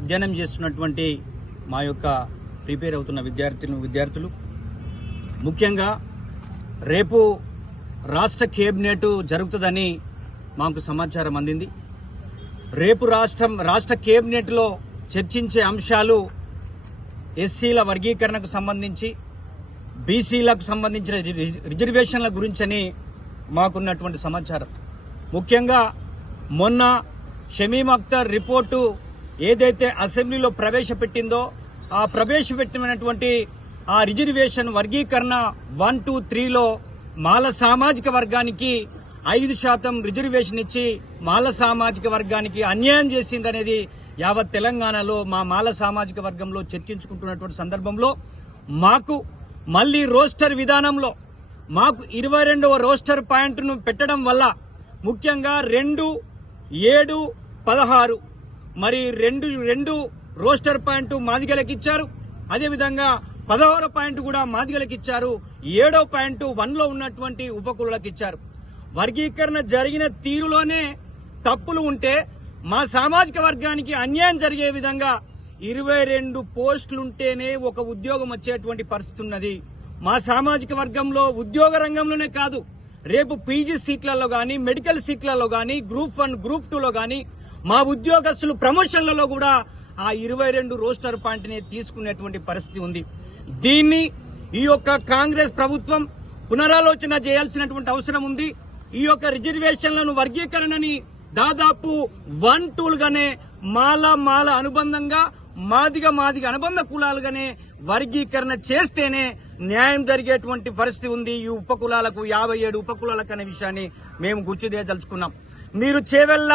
అధ్యయనం చేస్తున్నటువంటి మా యొక్క ప్రిపేర్ అవుతున్న విద్యార్థులు ముఖ్యంగా రేపు రాష్ట్ర కేబినెట్ జరుగుతుందని మాకు సమాచారం అందింది. రేపు రాష్ట్ర కేబినెట్లో చర్చించే అంశాలు ఎస్సీల వర్గీకరణకు సంబంధించి, బీసీలకు సంబంధించిన రిజర్వేషన్ల గురించని మాకున్నటువంటి సమాచారం. ముఖ్యంగా మొన్న షమీమ్ అఖ్తర్ రిపోర్టు ఏదైతే అసెంబ్లీలో ప్రవేశపెట్టిందో ఆ ప్రవేశపెట్టినటువంటి ఆ రిజర్వేషన్ వర్గీకరణ 1, 2, 3లో మాల సామాజిక వర్గానికి 5% రిజర్వేషన్ ఇచ్చి మాల సామాజిక వర్గానికి అన్యాయం చేసిందనేది యావత్ తెలంగాణలో మా మాల సామాజిక వర్గంలో చర్చించుకుంటున్నటువంటి సందర్భంలో మాకు మళ్లీ రోస్టర్ విధానంలో మాకు 22వ రోస్టర్ పాయింట్ను పెట్టడం వల్ల ముఖ్యంగా 2, 7, 16 మరి రెండు రోస్టర్ పాయింట్ మాదిగలకు ఇచ్చారు. అదేవిధంగా 16వ పాయింట్ కూడా మాదిగలకు ఇచ్చారు. 7వ పాయింట్ 1లో ఉన్నటువంటి ఉపకులకు ఇచ్చారు. వర్గీకరణ జరిగిన తీరులోనే తప్పులు ఉంటే మా సామాజిక వర్గానికి అన్యాయం జరిగే విధంగా 22 పోస్టులుంటేనే ఒక ఉద్యోగం వచ్చేటువంటి పరిస్థితి ఉన్నది. మా సామాజిక వర్గంలో ఉద్యోగ రంగంలోనే కాదు, రేపు పీజీ సీట్లలో కానీ, మెడికల్ సీట్లలో కానీ, గ్రూప్ 1, గ్రూప్ 2లో కానీ మా ఉద్యోగస్తులు ప్రమోషన్లలో కూడా ఆ 22 రోస్టర్ పాయింట్ని తీసుకునేటువంటి పరిస్థితి ఉంది. దీన్ని ఈ యొక్క కాంగ్రెస్ ప్రభుత్వం పునరాలోచన చేయాల్సినటువంటి అవసరం ఉంది. ఈ యొక్క రిజర్వేషన్లను వర్గీకరణని దాదాపు 1, 2గానే మాల అనుబంధంగా మాదిగ అనుబంధ కులాలుగానే వర్గీకరణ చేస్తేనే న్యాయం జరిగేటువంటి పరిస్థితి ఉంది. ఈ ఉపకులాలకు 57 ఉపకులాలకు అనే విషయాన్ని మేము గుర్తుచేయదలుచుకున్నాం. మీరు చేవెళ్ల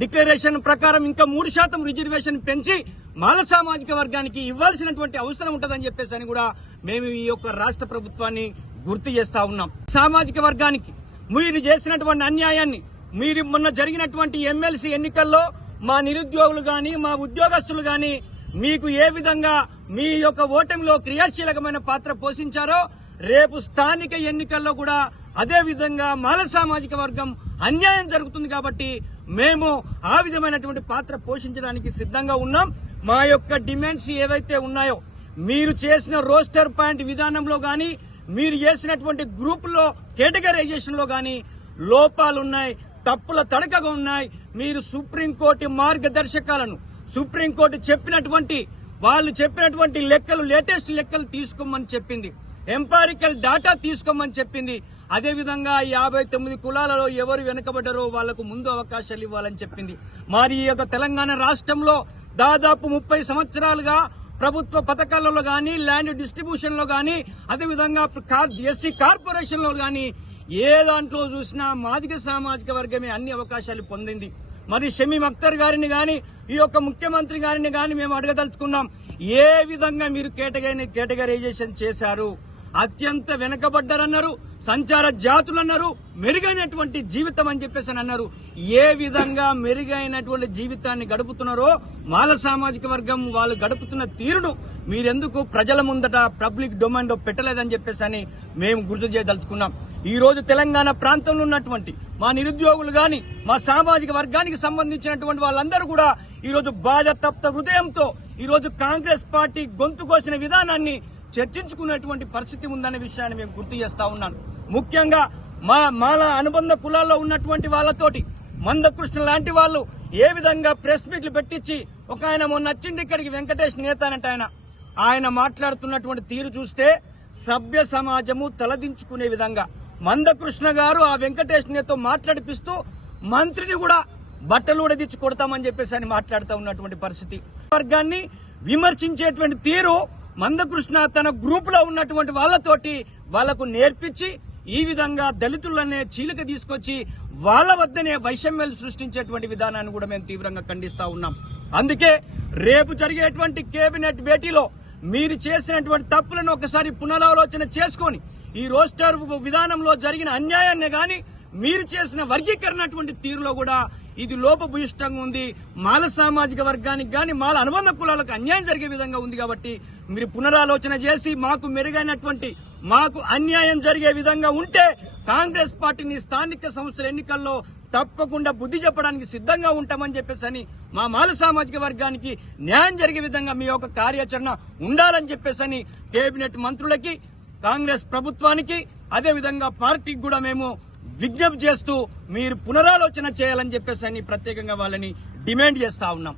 డిక్లరేషన్ ప్రకారం ఇంకా 3% రిజర్వేషన్ పెంచి మాల సామాజిక వర్గానికి ఇవ్వాల్సినటువంటి అవసరం ఉంటుందని చెప్పేసి కూడా మేము ఈ యొక్క రాష్ట్ర ప్రభుత్వాన్ని గుర్తు చేస్తా ఉన్నాం. సామాజిక వర్గానికి మీరు చేసినటువంటి అన్యాయాన్ని, మీరు మొన్న జరిగినటువంటి ఎమ్మెల్సీ ఎన్నికల్లో మా నిరుద్యోగులు గాని, మా ఉద్యోగస్తులు గాని మీకు ఏ విధంగా మీ యొక్క ఓటమిలో క్రియాశీలకమైన పాత్ర పోషించారో రేపు స్థానిక ఎన్నికల్లో కూడా అదే విధంగా మాల సామాజిక వర్గం అన్యాయం జరుగుతుంది. కాబట్టి మేము ఆ విధమైనటువంటి పాత్ర పోషించడానికి సిద్ధంగా ఉన్నాం. మా యొక్క డిమాండ్స్ ఏవైతే ఉన్నాయో, మీరు చేసిన రోస్టర్ పాయింట్ విధానంలో గాని, మీరు చేసినటువంటి గ్రూపుల్లో కేటగరైజేషన్ లో గాని లోపాలున్నాయి, తప్పుల తడకగా ఉన్నాయి. మీరు సుప్రీంకోర్టు మార్గదర్శకాలను, సుప్రీంకోర్టు వాళ్ళు చెప్పినటువంటి లెక్కలు, లేటెస్ట్ లెక్కలు తీసుకోమని చెప్పింది, ఎంపారికల్ డాటా తీసుకోమని చెప్పింది. అదేవిధంగా 59 కులాలలో ఎవరు వెనుకబడ్డారో వాళ్లకు ముందు అవకాశాలు ఇవ్వాలని చెప్పింది. మరి ఈ యొక్క తెలంగాణ రాష్ట్రంలో దాదాపు 30 సంవత్సరాలుగా ప్రభుత్వ పథకాలలో గాని, ల్యాండ్ డిస్ట్రిబ్యూషన్ లో గాని, అదేవిధంగా ఎస్సీ కార్పొరేషన్ లో గాని ఏ దాంట్లో చూసినా మాదిగ సామాజిక వర్గమే అన్ని అవకాశాలు పొందింది. మరి షమీమ్ అఖ్తర్ గారిని గాని, ఈ యొక్క ముఖ్యమంత్రి గారిని గాని మేము అడగదలుచుకున్నాం, ఏ విధంగా మీరు కేటగరైజేషన్ చేశారు? అత్యంత వెనుకబడ్డారన్నారు, సంచార జాతులన్నారు, మెరుగైనటువంటి జీవితం అని చెప్పేసి అన్నారు. ఏ విధంగా మెరుగైనటువంటి జీవితాన్ని గడుపుతున్నారో మాల సామాజిక వర్గం వాళ్ళు గడుపుతున్న తీరును మీరెందుకు ప్రజల ముందట పబ్లిక్ డొమైన్ లో పెట్టలేదని చెప్పేసి మేము గుర్తు చేయదలుచుకున్నాం. ఈ రోజు తెలంగాణ ప్రాంతంలో ఉన్నటువంటి మా నిరుద్యోగులు గాని, మా సామాజిక వర్గానికి సంబంధించినటువంటి వాళ్ళందరూ కూడా ఈ రోజు బాధతప్త హృదయంతో ఈ రోజు కాంగ్రెస్ పార్టీ గొంతు కోసిన విధానాన్ని చర్చించుకునేటువంటి పరిస్థితి ఉందనే విషయాన్ని మేము గుర్తు చేస్తా ఉన్నాను. ముఖ్యంగా మాల అనుబంధ కులాల్లో ఉన్నటువంటి వాళ్ళతోటి మందకృష్ణ లాంటి వాళ్ళు ఏ విధంగా ప్రెస్ మీట్లు పెట్టించి, ఒక ఆయన మొన్న వచ్చిండి ఇక్కడికి, వెంకటేష్ నేత అంటే ఆయన మాట్లాడుతున్నటువంటి తీరు చూస్తే సభ్య సమాజము తలదించుకునే విధంగా మందకృష్ణ గారు ఆ వెంకటేష్ నేత మాట్లాడిపిస్తూ మంత్రిని కూడా బట్టలు ఉడదిచ్చి కొడతామని చెప్పేసి మాట్లాడుతూ ఉన్నటువంటి పరిస్థితి. వర్గాన్ని విమర్శించేటువంటి తీరు మందకృష్ణ తన గ్రూప్ లో ఉన్నటువంటి వాళ్లకు నేర్పించి ఈ విధంగా దళితులనే చీలిక తీసుకొచ్చి వాళ్ళ వద్దనే వైషమ్యాలు సృష్టించేటువంటి విధానాన్ని కూడా మేము తీవ్రంగా ఖండిస్తా ఉన్నాం. అందుకే రేపు జరిగేటువంటి కేబినెట్ భేటీలో మీరు చేసినటువంటి తప్పులను ఒకసారి పునరాలోచన చేసుకొని ఈ రోస్టర్ విధానంలో జరిగిన అన్యాయాన్ని గాని, మీరు చేసిన వర్గీకరణ తీరులో కూడా ఇది లోపభూయిష్టంగా ఉంది. మాల సామాజిక వర్గానికి గాని, మాల అనుబంధ కులాలకు అన్యాయం జరిగే విధంగా ఉంది. కాబట్టి మీరు పునరాలోచన చేసి మాకు అన్యాయం జరిగే విధంగా ఉంటే కాంగ్రెస్ పార్టీని స్థానిక సంస్థల ఎన్నికల్లో తప్పకుండా బుద్ధి చెప్పడానికి సిద్ధంగా ఉంటామని చెప్పేసి మా మాల సామాజిక వర్గానికి న్యాయం జరిగే విధంగా మీ యొక్క కార్యాచరణ ఉండాలని చెప్పేసి కేబినెట్ మంత్రులకి, కాంగ్రెస్ ప్రభుత్వానికి, అదే విధంగా పార్టీకి కూడా మేము విజ్ఞప్తి చేస్తూ మీరు పునరాలోచన చేయాలని చెప్పేసి ప్రత్యేకంగా వాళ్ళని డిమాండ్ చేస్తా ఉన్నాం.